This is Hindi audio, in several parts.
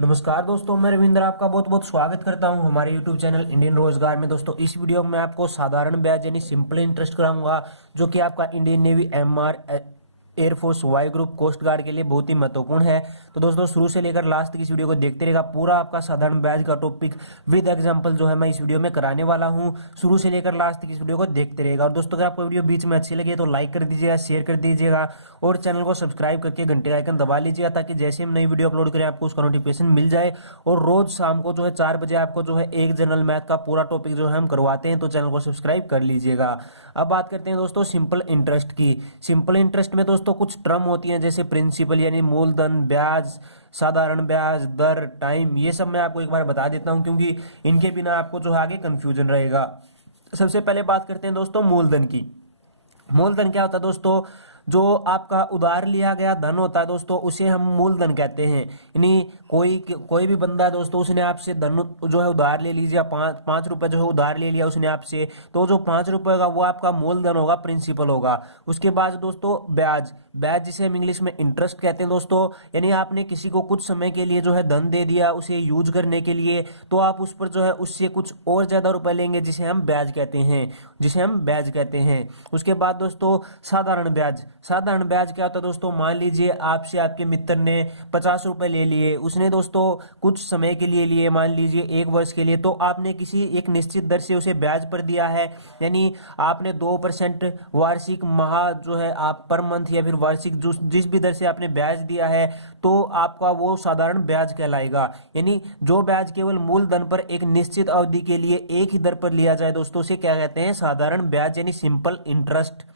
नमस्कार दोस्तों, मैं रविंद्र आपका बहुत बहुत स्वागत करता हूं हमारे YouTube चैनल इंडियन रोजगार में। दोस्तों इस वीडियो में मैं आपको साधारण ब्याज यानी सिंपल इंटरेस्ट कराऊंगा, जो कि आपका इंडियन नेवी, एमआर, एयरफोर्स, वायु ग्रुप, कोस्ट गार्ड के लिए बहुत ही महत्वपूर्ण है। तो दोस्तों शुरू से लेकर लास्ट तक इस वीडियो को देखते रहेगा। पूरा आपका साधारण ब्याज का टॉपिक विद एग्जांपल जो है मैं इस वीडियो में कराने वाला हूं। शुरू से लेकर लास्ट तक इस वीडियो को देखते रहेगा। और दोस्तों अगर आपको वीडियो बीच में अच्छी लगे तो लाइक कर दीजिएगा, शेयर कर दीजिएगा और चैनल को सब्सक्राइब करके घंटे का आइकन दबा लीजिएगा, ताकि जैसे हम नई वीडियो अपलोड करें आपको उसका नोटिफिकेशन मिल जाए। और रोज शाम को जो है 4 बजे आपको जो है एक जनरल मैथ का पूरा टॉपिक जो है हम करवाते हैं, तो चैनल को सब्सक्राइब कर लीजिएगा। अब बात करते हैं दोस्तों सिंपल इंटरेस्ट की। सिंपल इंटरेस्ट में दोस्तों कुछ टर्म होती हैं, जैसे प्रिंसिपल यानी मूलधन, ब्याज, साधारण ब्याज, दर, टाइम। ये सब मैं आपको एक बार बता देता हूं, क्योंकि इनके बिना आपको जो है आगे कंफ्यूजन रहेगा। सबसे पहले बात करते हैं दोस्तों मूलधन की। मूलधन क्या होता है दोस्तों? जो आपका उधार लिया गया धन होता है दोस्तों, उसे हम मूलधन कहते हैं। यानी कोई भी बंदा है दोस्तों, उसने आपसे धन जो है उधार ले लीजिए, पाँच रुपए जो है उधार ले लिया उसने आपसे, तो जो 5 रुपए होगा वो आपका मूलधन होगा, प्रिंसिपल होगा। उसके बाद दोस्तों ब्याज, ब्याज जिसे हम इंग्लिश में इंटरेस्ट कहते हैं दोस्तों। यानी आपने किसी को कुछ समय के लिए जो है धन दे दिया उसे यूज करने के लिए, तो आप उस पर जो है उससे कुछ और ज्यादा रुपए लेंगे, जिसे हम ब्याज कहते हैं, जिसे हम ब्याज कहते हैं। उसके बाद दोस्तों साधारण ब्याज। साधारण ब्याज क्या होता है दोस्तों? मान लीजिए आपसे आपके मित्र ने 50 रुपए ले लिए, उसने दोस्तों कुछ समय के लिए लिए, मान लीजिए 1 वर्ष के लिए, तो आपने किसी एक निश्चित दर से उसे ब्याज पर दिया है। यानी आपने 2% वार्षिक माह जो है आप पर मंथ या फिर वार्षिक जिस भी दर से आपने ब्याज दिया है, तो आपका वो साधारण ब्याज कहलाएगा। यानी जो ब्याज केवल मूलधन पर एक निश्चित अवधि के लिए एक ही दर पर लिया जाए दोस्तों, उसे क्या कहते हैं? साधारण ब्याज यानी सिंपल इंटरेस्ट।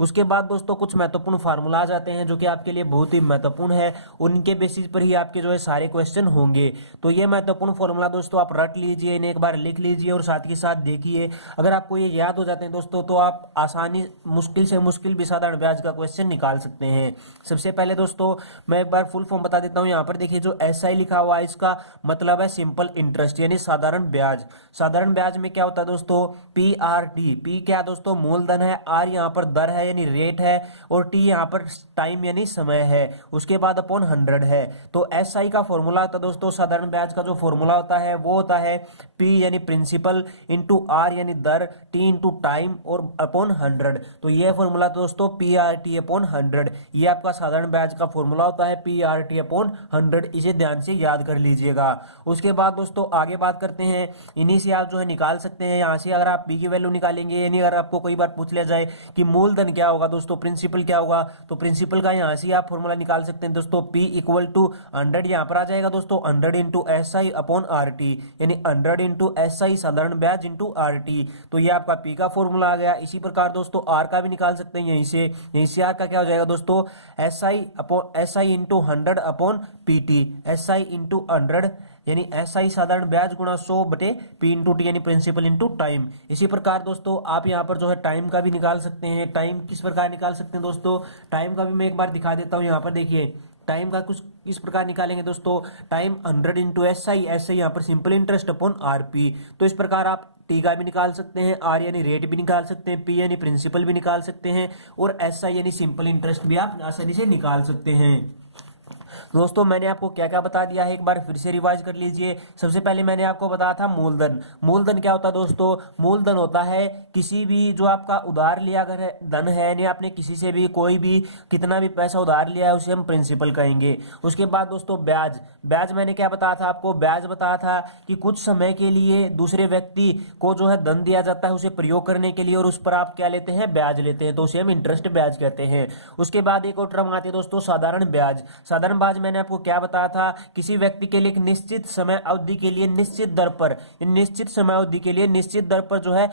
उसके बाद दोस्तों कुछ महत्वपूर्ण फार्मूला आ जाते हैं, जो कि आपके लिए बहुत ही महत्वपूर्ण है। उनके बेसिस पर ही आपके जो है सारे क्वेश्चन होंगे। तो ये महत्वपूर्ण फार्मूला दोस्तों आप रट लीजिए, इन्हें एक बार लिख लीजिए और साथ ही साथ देखिए। अगर आपको ये याद हो जाते हैं दोस्तों, तो आप आसानी मुश्किल से मुश्किल भी साधारण ब्याज का क्वेश्चन निकाल सकते हैं। सबसे पहले दोस्तों मैं एक बार फुल फॉर्म बता देता हूँ। यहाँ पर देखिए जो SI लिखा हुआ है, इसका मतलब है सिंपल इंटरेस्ट यानी साधारण ब्याज। साधारण ब्याज में क्या होता है दोस्तों? PRT। पी क्या दोस्तों? मूलधन है, R यहाँ पर दर है यानी रेट है, और टी यहाँ पर टाइम यानी समय है। उसके बाद अपॉन 100 है। तो SI का फॉर्मूला होता है दोस्तों, साधारण ब्याज का जो फॉर्मूला होता है वो होता है P यानी प्रिंसिपल इंटू R यानी दर, T इंटू टाइम और अपॉन 100। तो ये फॉर्मूला दोस्तों PRT अपॉन 100, ये आपका साधारण ब्याज का फॉर्मूला होता है PRT अपॉन 100। इसे ध्यान से याद कर लीजिएगा। उसके बाद दोस्तों आगे बात करते हैं, इन्हीं से आप जो है निकाल सकते हैं। यहाँ से अगर आप P की वैल्यू निकालेंगे, यानी अगर आपको कोई बार पूछ लिया जाए कि मूलधन क्या होगा दोस्तों, प्रिंसिपल क्या होगा, तो प्रिंसिपल का यहाँ से आप फॉर्मूला निकाल सकते हैं दोस्तों। P इक्वल टू 100 यहाँ पर आ जाएगा दोस्तों, 100 इंटू SI अपॉन RT, यानी 100 इंटू SI साधारण ब्याज इंटू RT। तो ये आपका P का फॉर्मूला आ गया। इसी प्रकार दोस्तों R का भी निकाल सकते हैं। यहीं से R का क्या हो जाएगा दोस्तों? SI into 100 upon PT, SI into 100 यानी SI साधारण ब्याज गुणा 100 बटे P इंटू टी यानी प्रिंसिपल इंटू टाइम। इसी प्रकार दोस्तों आप यहाँ पर जो है टाइम का भी निकाल सकते हैं। टाइम किस प्रकार निकाल सकते हैं दोस्तों? टाइम का भी मैं एक बार दिखा देता हूँ। यहाँ पर देखिए टाइम का कुछ इस प्रकार निकालेंगे दोस्तों। टाइम 100 इंटू SI, यहाँ पर सिंपल इंटरेस्ट अपॉन RP। तो इस प्रकार आप टी का भी निकाल सकते हैं, R यानी रेट भी निकाल सकते हैं, P यानी प्रिंसिपल भी निकाल सकते हैं, और SI यानी सिंपल इंटरेस्ट भी आप आसानी से निकाल सकते हैं। दोस्तों मैंने आपको क्या क्या बता दिया है, एक बार फिर से रिवाइज कर लीजिए। सबसे पहले मैंने आपको बताया था मूलधन। मूलधन क्या होता है दोस्तों? मूलधन होता है किसी भी जो आपका उधार लिया गया धन है, यानी आपने किसी से भी कोई भी कितना भी पैसा उधार लिया है, उसे हम प्रिंसिपल कहेंगे। उसके बाद दोस्तों ब्याज। ब्याज मैंने क्या बताया था आपको? ब्याज बताया था कि कुछ समय के लिए दूसरे व्यक्ति को जो है धन दिया जाता है उसे प्रयोग करने के लिए, और उस पर आप क्या लेते हैं? ब्याज लेते हैं, तो उसे हम इंटरेस्ट ब्याज कहते हैं। उसके बाद एक और टर्म आती है दोस्तों साधारण ब्याज। साधारण ब्याज मैंने आपको क्या बताया था? किसी व्यक्ति के लिए एक निश्चित समय अवधि के लिए निश्चित दर पर, निश्चित समय अवधि के लिए निश्चित दर पर जो है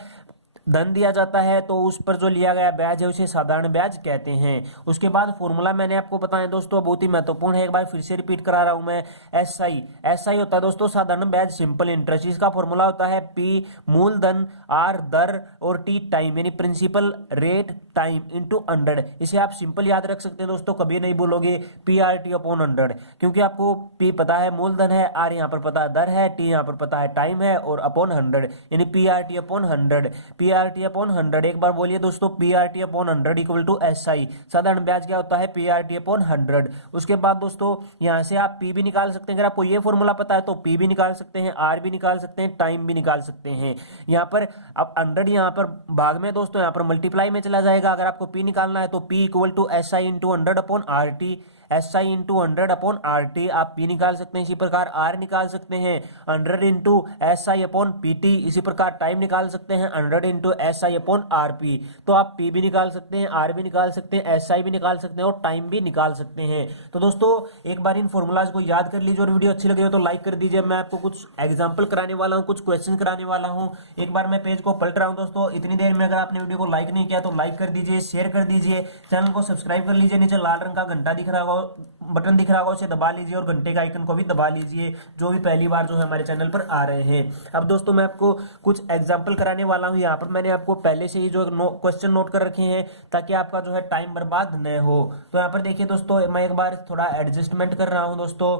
धन दिया जाता है, तो उस पर जो लिया गया ब्याज है उसे साधारण ब्याज कहते हैं। उसके बाद फॉर्मूला मैंने आपको बताया दोस्तों, बहुत ही महत्वपूर्ण है, एक बार फिर से रिपीट करा रहा हूं मैं। SI होता है दोस्तों साधारण ब्याज सिंपल इंटरेस्ट। इसका फॉर्मूला होता है P मूलधन, R दर और T टाइम यानी प्रिंसिपल रेट टाइम इंटू 100। इसे आप सिंपल याद रख सकते हैं दोस्तों, कभी नहीं बोलोगे PRT अपॉन 100, क्योंकि आपको P पता है मूलधन है, R यहाँ पर पता है दर है, T यहाँ पर पता है टाइम है, और अपॉन 100 यानी PRT अपॉन 100। PRT upon 100। एक बार बोलिए दोस्तों, PRT upon 100 equal to SI। साधारण ब्याज क्या होता है? PRT upon 100। उसके बाद दोस्तों यहाँ से आप P भी निकाल सकते हैं। अगर आपको ये फॉर्मूला पता है तो P भी निकाल सकते हैं, R भी निकाल सकते हैं, टाइम भी निकाल सकते हैं। यहाँ पर अब 100 यहाँ पर भाग में दोस्तों यहाँ पर मल्टीप्लाई में चला जाएगा। अगर आपको P निकालना है तो P equal to SI into 100 upon RT। SI into 100 upon RT आप P निकाल सकते हैं। इसी प्रकार R निकाल सकते हैं 100 इंटू SI अपॉन PT। इसी प्रकार टाइम निकाल सकते हैं 100 इंटू SI अपॉन RP। तो आप P भी निकाल सकते हैं, R भी निकाल सकते हैं, SI भी निकाल सकते हैं और टाइम भी निकाल सकते हैं। तो दोस्तों एक बार इन फॉर्मूलाज को याद कर लीजिए और वीडियो अच्छी लगी हो तो लाइक कर दीजिए। मैं आपको कुछ एग्जाम्पल कराने वाला हूँ, कुछ क्वेश्चन कराने वाला हूँ। एक बार मैं पेज को पलट रहा हूँ दोस्तों। इतनी देर में अगर आपने वीडियो को लाइक नहीं किया तो लाइक कर दीजिए, शेयर कर दीजिए, चैनल को सब्सक्राइब कर लीजिए। नीचे लाल रंग का घंटा दिख रहा होगा, बटन दिख रहा होगा, उसे दबा लीजिए और घंटे का आइकन को भी दबा लीजिए, जो भी पहली बार जो है हमारे चैनल पर आ रहे हैं। अब दोस्तों मैं आपको कुछ एग्जांपल कराने वाला हूं। यहाँ पर मैंने आपको पहले से ही जो क्वेश्चन नोट कर रखे हैं ताकि आपका जो है टाइम बर्बाद न हो। तो यहाँ पर देखिए दोस्तों, मैं एक बार थोड़ा एडजस्टमेंट कर रहा हूँ दोस्तों।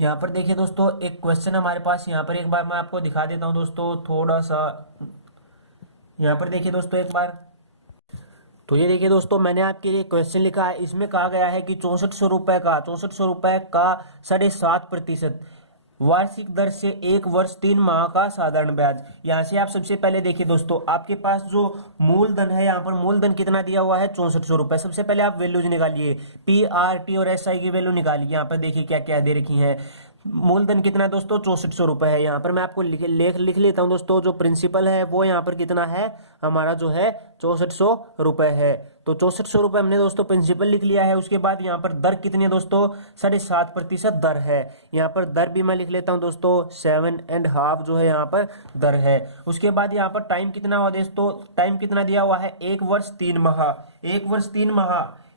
यहाँ पर देखिए दोस्तों, एक क्वेश्चन हमारे पास यहाँ पर एक बार मैं आपको दिखा देता हूँ दोस्तों थोड़ा सा। यहाँ पर देखिए दोस्तों एक बार, तो ये देखिए दोस्तों मैंने आपके लिए क्वेश्चन लिखा है। इसमें कहा गया है कि 6400 रुपए का 7.5% वार्षिक दर से 1 वर्ष 3 माह का साधारण ब्याज। यहाँ से आप सबसे पहले देखिए दोस्तों, आपके पास जो मूलधन है, यहाँ पर मूलधन कितना दिया हुआ है? 6400 रुपए। सबसे पहले आप वैल्यूज निकालिए, PRT और SI की वैल्यू निकालिए। यहाँ पर देखिए क्या क्या दे रखी है। मूलधन कितना है दोस्तों? 6400 रुपए है। यहाँ पर मैं आपको लिख लेता हूँ दोस्तों। जो प्रिंसिपल है वो यहाँ पर कितना है? हमारा जो है 6400 रुपए है। तो 6400 रुपए हमने दोस्तों प्रिंसिपल लिख लिया है। उसके बाद यहाँ पर दर कितनी है दोस्तों? 7.5% दर है। यहाँ पर दर भी मैं लिख लेता हूँ दोस्तों, 7.5 जो है यहाँ पर दर है। उसके बाद यहाँ पर टाइम कितना हुआ दोस्तों? टाइम कितना दिया हुआ है? 1 वर्ष 3 माह। 1 वर्ष 3 माह,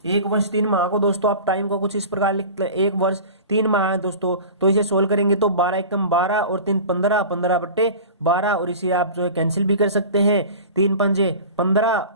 1 वर्ष 3 माह को दोस्तों आप टाइम को कुछ इस प्रकार लिखते हैं। 1 वर्ष 3 माह है दोस्तों, तो इसे सोल्व करेंगे तो 12 एकम 12 और 3 15, 15/12 और इसे आप जो है कैंसिल भी कर सकते हैं। 3 पंजे 15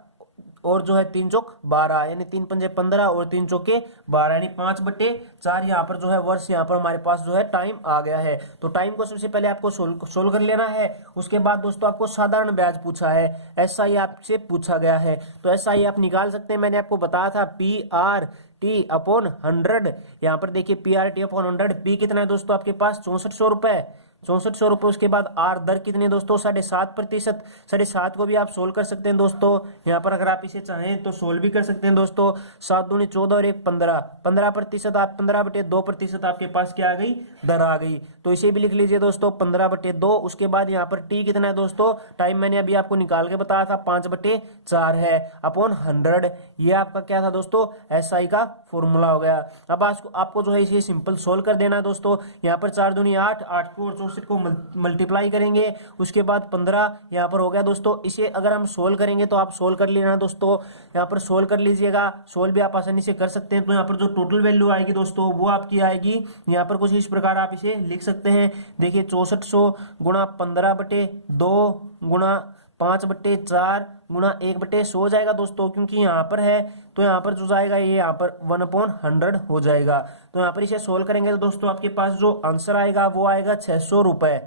और जो है 3 चौक 12, यानी 3 पंजे 15 और 3 चौके 12, यानी 5/4 यहाँ पर जो है वर्ष यहाँ पर हमारे पास जो है टाइम आ गया है। तो टाइम को सबसे पहले आपको सोल्व कर लेना है। उसके बाद दोस्तों आपको साधारण ब्याज पूछा है, SI आपसे पूछा गया है। तो SI आप निकाल सकते हैं। मैंने आपको बताया था PRT अपॉन 100। यहाँ पर देखिए PRT अपॉन 100, P कितना है दोस्तों आपके पास? 6400 रुपए। 6400 रुपए। उसके बाद R दर कितनी है दोस्तों? 7.5%। 7.5 को भी आप सोल्व कर सकते हैं दोस्तों। यहाँ पर अगर आप इसे चाहें तो सोल्व भी कर सकते हैं दोस्तों। 7 दूनी 14 और 1 15, 15%। आप 15/2% आपके पास क्या आ गई? दर आ गई। तो इसे भी लिख लीजिए दोस्तों, 15/2। उसके बाद यहाँ पर T कितना है दोस्तों? टाइम मैंने अभी आपको निकाल के बताया था, 5/4 है अपॉन 100। ये आपका क्या था दोस्तों? SI का फॉर्मूला हो गया। अब आपको जो है इसे सिंपल सोल्व कर देना है दोस्तों। यहाँ पर 4 दूनी 8, 8 को और 64 को मल्टीप्लाई करेंगे। उसके बाद 15 यहाँ पर हो गया दोस्तों। इसे अगर हम सोल्व करेंगे तो आप सोल्व कर लेना दोस्तों। यहाँ पर सोल्व कर लीजिएगा, सोल्व भी आप आसानी से कर सकते हैं। तो यहाँ पर जो टोटल वैल्यू आएगी दोस्तों वो आपकी आएगी यहाँ पर कुछ इस प्रकार आप इसे लिख सकते हैं। देखिए 6400 गुणा 15/2 गुणा 5/4 गुणा 1/100 हो जाएगा दोस्तों, क्योंकि यहाँ पर है तो यहाँ पर जो जाएगा ये यहाँ पर 1/100 हो जाएगा। तो यहाँ पर इसे सोल्व करेंगे तो दोस्तों आपके पास जो आंसर आएगा वो आएगा 600 रुपए।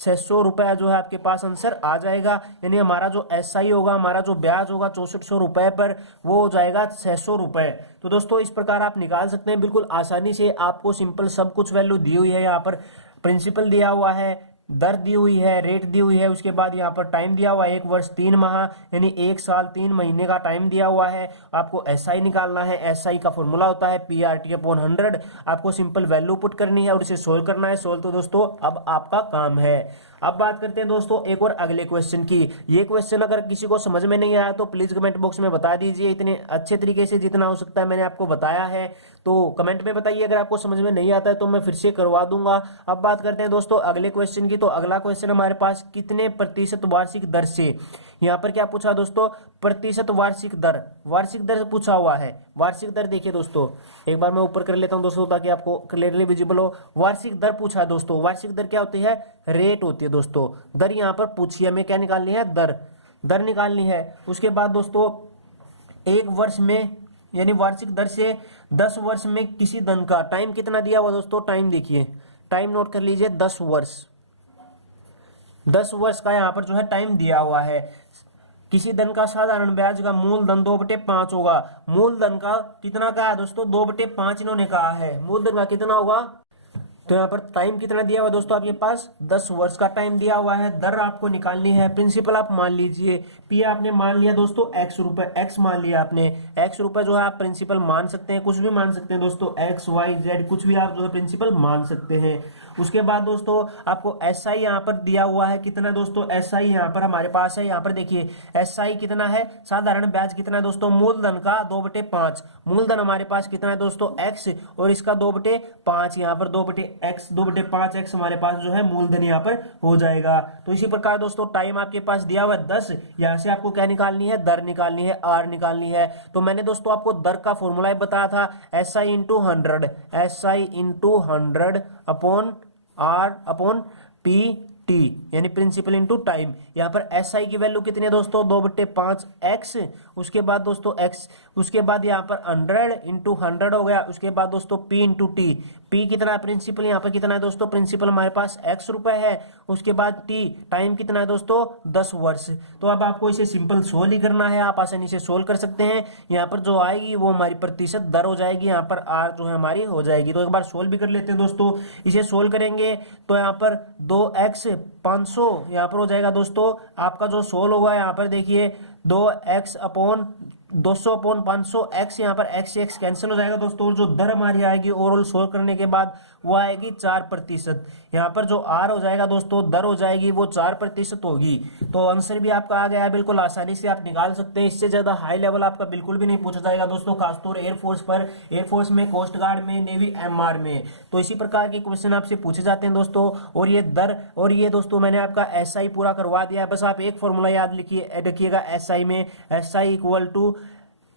600 रुपया जो है आपके पास आंसर आ जाएगा। यानी हमारा जो SI होगा, हमारा जो ब्याज होगा 6400 रुपए पर, वो हो जाएगा 600 रुपए। तो दोस्तों इस प्रकार आप निकाल सकते हैं बिल्कुल आसानी से। आपको सिंपल सब कुछ वैल्यू दी हुई है। यहाँ पर प्रिंसिपल दिया हुआ है, दर दी हुई है, रेट दी हुई है। उसके बाद यहाँ पर टाइम दिया हुआ है 1 वर्ष 3 माह, यानी 1 साल 3 महीने का टाइम दिया हुआ है। आपको SI निकालना है। SI का फॉर्मूला होता है PRT अपॉन 100। आपको सिंपल वैल्यू पुट करनी है और इसे सोल्व करना है। सोल्व तो दोस्तों अब आपका काम है। अब बात करते हैं दोस्तों एक और अगले क्वेश्चन की। ये क्वेश्चन अगर किसी को समझ में नहीं आया तो प्लीज कमेंट बॉक्स में बता दीजिए। इतने अच्छे तरीके से जितना हो सकता है मैंने आपको बताया है, तो कमेंट में बताइए। अगर आपको समझ में नहीं आता है तो मैं फिर से करवा दूंगा। अब बात करते हैं दोस्तों अगले क्वेश्चन की। तो अगला क्वेश्चन हमारे पास कितने प्रतिशत वार्षिक दर से, यहाँ पर क्या पूछा दोस्तों? प्रतिशत वार्षिक दर, वार्षिक दर पूछा हुआ है। वार्षिक दर देखिए दोस्तों, एक बार मैं ऊपर कर लेता हूं दोस्तों ताकि आपको क्लियरली विजिबल हो। वार्षिक दर पूछा है दोस्तों। वार्षिक दर क्या होती है? रेट होती है दोस्तों। दर यहाँ पर पूछी है, हमें क्या निकालनी है? दर, दर निकालनी है। उसके बाद दोस्तों 1 वर्ष में, यानी वार्षिक दर से 10 वर्ष में किसी धन का टाइम कितना दिया हुआ दोस्तों? टाइम देखिए, टाइम नोट कर लीजिए, 10 वर्ष। 10 वर्ष का यहाँ पर जो है टाइम दिया हुआ है। किसी धन का साधारण ब्याज का मूलधन 2/5 होगा। मूलधन का कितना कहा है दोस्तों, 2/5 इन्होंने कहा है। मूलधन का कितना होगा, तो यहाँ पर टाइम कितना दिया हुआ है दोस्तों, आपके पास 10 वर्ष का टाइम दिया हुआ है। दर आपको निकालनी है। प्रिंसिपल आप मान लीजिए, पी आपने मान लिया दोस्तों x रुपए, x मान लिया आपने, x रुपए जो है आप प्रिंसिपल मान सकते हैं, कुछ भी मान सकते हैं दोस्तों, x y z कुछ भी आप जो है प्रिंसिपल मान सकते हैं। उसके बाद दोस्तों आपको SI यहाँ पर दिया हुआ है कितना दोस्तों, SI यहाँ पर हमारे पास है। यहाँ पर देखिए SI कितना है, साधारण ब्याज कितना है दोस्तों, मूलधन का 2/5। मूलधन हमारे पास कितना है दोस्तों x, और इसका 2/5, यहाँ पर 2/5x हमारे पास जो है मूलधन यहाँ पर हो जाएगा। तो इसी प्रकार दोस्तों टाइम आपके पास दिया हुआ है 10। यहाँ से आपको क्या निकालनी है, दर निकालनी है, आर निकालनी है। तो मैंने दोस्तों आपको दर का फॉर्मूला बताया था, SI × 100, SI × 100 upon R upon PT, यानी प्रिंसिपल इंटू टाइम। यहाँ पर SI की वैल्यू कितनी है दोस्तों, 2/5x, उसके बाद दोस्तों x, उसके बाद यहाँ पर 100 × 100 हो गया। उसके बाद दोस्तों P × T, P कितना है प्रिंसिपल, यहाँ पर कितना है दोस्तों, प्रिंसिपल हमारे पास x रुपए है। उसके बाद T टाइम कितना है दोस्तों, 10 वर्ष। तो अब आपको इसे सिंपल सोल्व ही करना है, आप आसानी से सोल्व कर सकते हैं। यहाँ पर जो आएगी वो हमारी प्रतिशत दर हो जाएगी, यहाँ पर R जो है हमारी हो जाएगी। तो एक बार सोल्व भी कर लेते हैं दोस्तों। इसे सोल्व करेंगे तो यहाँ पर 2x 500 यहाँ पर हो जाएगा दोस्तों। आपका जो सोल्व होगा यहाँ पर देखिए 2x अपॉन 200 अपॉन 500, x यहाँ पर x से x कैंसिल हो जाएगा दोस्तों। और जो दर हमारी आएगी ओवरऑल सोल्व करने के बाद वो आएगी 4%। यहाँ पर जो r हो जाएगा दोस्तों, दर हो जाएगी वो 4% होगी। तो आंसर भी आपका आ गया है, बिल्कुल आसानी से आप निकाल सकते हैं। इससे ज्यादा हाई लेवल आपका बिल्कुल भी नहीं पूछा जाएगा दोस्तों, खासतौर एयरफोर्स पर, एयरफोर्स में, कोस्ट गार्ड में, नेवी MR में। तो इसी प्रकार के क्वेश्चन आपसे पूछे जाते हैं दोस्तों। और ये दर और ये दोस्तों मैंने आपका SI पूरा करवा दिया है। बस आप एक फॉर्मूला याद रखिएगा SI में, SI इक्वल टू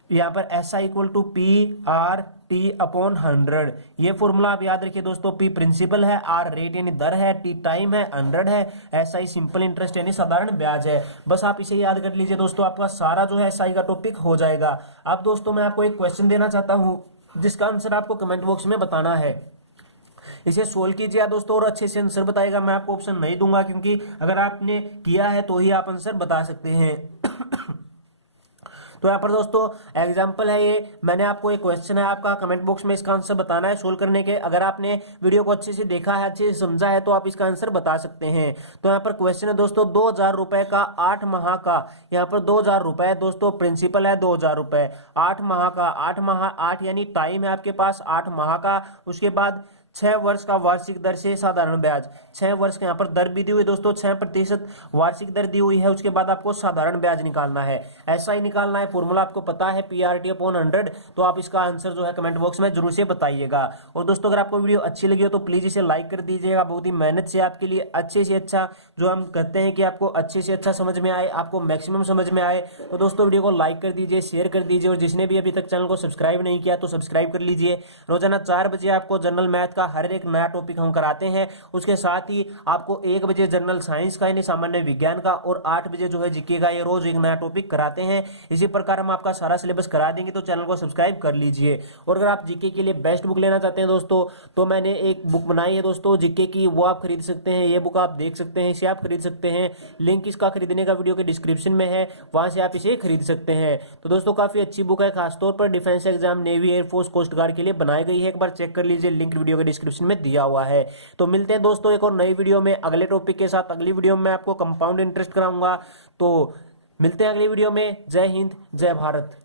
यहाँ पर SI equal to PRT upon 100। ये फॉर्मूला आप याद रखिए दोस्तों। P प्रिंसिपल है, R रेट यानी दर है, T टाइम है, 100 है, SI सिंपल इंटरेस्ट यानी साधारण ब्याज है। बस आप इसे याद कर लीजिए दोस्तों, आपका सारा जो है SI का टॉपिक हो जाएगा। अब दोस्तों मैं आपको एक क्वेश्चन देना चाहता हूँ जिसका आंसर आपको कमेंट बॉक्स में बताना है। इसे सोल्व कीजिए दोस्तों और अच्छे से आंसर बताएगा। मैं आपको ऑप्शन नहीं दूंगा क्योंकि अगर आपने किया है तो ही आप आंसर बता सकते हैं। तो यहाँ पर दोस्तों एग्जाम्पल है ये, मैंने आपको एक क्वेश्चन है आपका, कमेंट बॉक्स में इसका आंसर बताना है सोल्व करने के। अगर आपने वीडियो को अच्छे से देखा है, अच्छे से समझा है, तो आप इसका आंसर बता सकते हैं। तो यहाँ पर क्वेश्चन है दोस्तों 2000 रुपए का 8 माह का, यहाँ पर 2000 रुपए दोस्तों प्रिंसिपल है 2000 रुपए, 8 माह का, 8 माह 8 यानी टाइम है आपके पास 8 माह का। उसके बाद 6 वर्ष का वार्षिक दर से साधारण ब्याज, 6 वर्ष का यहाँ पर दर भी दी हुई दोस्तों, 6% वार्षिक दर दी हुई है। उसके बाद आपको साधारण ब्याज निकालना है, SI निकालना है। फॉर्मूला आपको पता है PRT अपॉन 100। तो आप इसका आंसर जो है कमेंट बॉक्स में जरूर से बताइएगा। और दोस्तों अगर आपको वीडियो अच्छी लगी हो तो प्लीज इसे लाइक कर दीजिएगा। बहुत ही मेहनत से आपके लिए अच्छे से अच्छा जो हम कहते हैं कि आपको अच्छे से अच्छा समझ में आए, आपको मैक्सिमम समझ में आए, तो दोस्तों वीडियो को लाइक कर दीजिए, शेयर कर दीजिए। और जिसने भी अभी तक चैनल को सब्सक्राइब नहीं किया तो सब्सक्राइब कर लीजिए। रोजाना 4 बजे आपको जनरल मैथ का हर एक नया टॉपिक हम कराते हैं। उसके साथ ही आपको 1 बजे जनरल साइंस का यानी सामान्य विज्ञान का, और 8 बजे जो है जीके का, ये रोज एक नया टॉपिक कराते हैं। इसी प्रकार हम आपका सारा सिलेबस करा देंगे, तो चैनल को सब्सक्राइब कर लीजिए। और अगर आप जीके के लिए बेस्ट बुक लेना चाहते हैं दोस्तों, तो मैंने एक बुक बनाई है दोस्तों जीके की, वो आप खरीद सकते हैं। ये बुक आप देख सकते हैं, इसे आप खरीद सकते हैं। लिंक इसका खरीदने का वीडियो के डिस्क्रिप्शन में है, वहां से आप इसे खरीद सकते हैं। तो दोस्तों काफी अच्छी बुक है, खासतौर पर defence exam, navy, air force, coast guard के लिए बनाई गई है। एक बार चेक कर लीजिए, लिंक वीडियो के डिस्क्रिप्शन में दिया हुआ है। तो मिलते हैं दोस्तों एक और नई वीडियो में अगले टॉपिक के साथ। अगली वीडियो में आपको कंपाउंड इंटरेस्ट कराऊंगा। तो मिलते हैं अगली वीडियो में। जय हिंद, जय भारत।